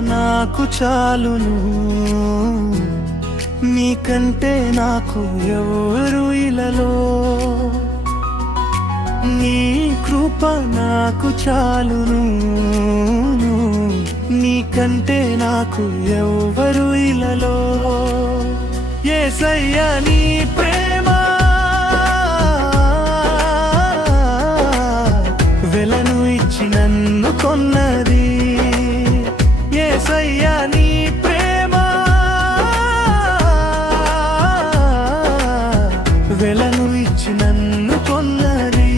నాకు చాలును. నీకంటే నాకు ఎవరు ఇలలో? నీ కృప నాకు చాలును. నీకంటే నాకు ఎవరు ఇలలో? ఏ నీ ప్రేమ వెలను ఇచ్చి నన్ను కొన్నా వెలను ఇచ్చి నన్ను కొన్నది.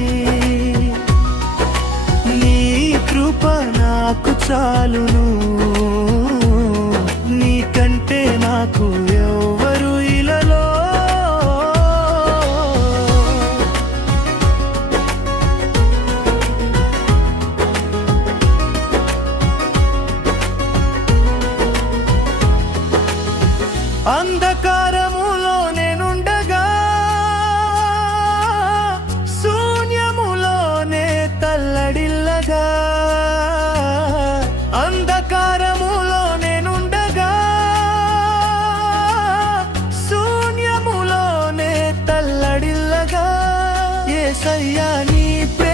నీ కృప నాకు చాలును. ఏసయ్యా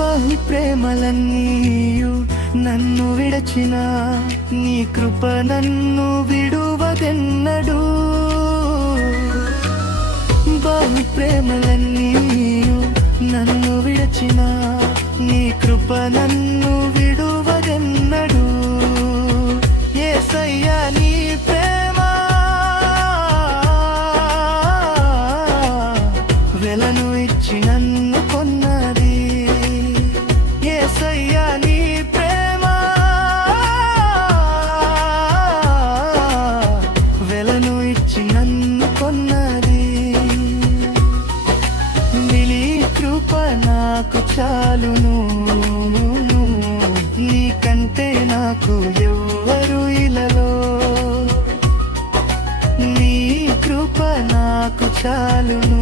బహు ప్రేమలన్నీయు నన్ను విడచిన నీ కృప నన్ను విడువదెన్నడు. బహు ప్రేమలన్నీయు నన్ను విడచిన నీ కృప నన్ను వెలను ఇచ్చి నన్ను కొన్నది. నిలి కృప నాకు చాలును. నీకంటే నాకు ఎవ్వరు ఇలలో. నీ కృప నాకు చాలును.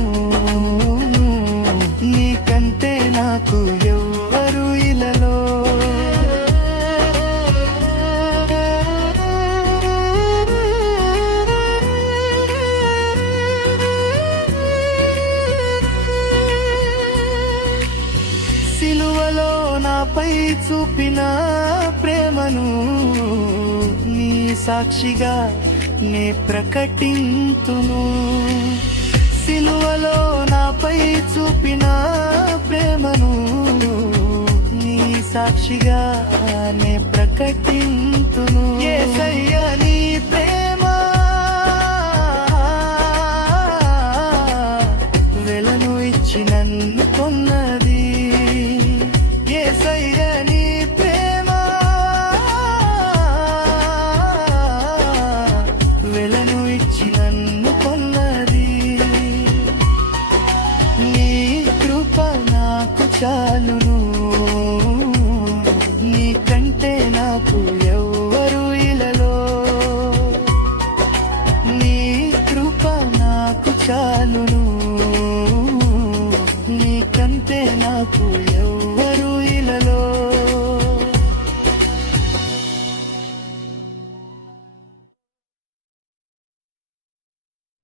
చూపిన ప్రేమను నీ సాక్షిగా నే ప్రకటింతును. సిలువలో నాపై చూపిన ప్రేమను నీ సాక్షిగా నే ప్రకటింతును. యేసయ్యా నీ ప్రేమ వెలను ఇచ్చి నన్ను కొన్నది. యేసయ్యా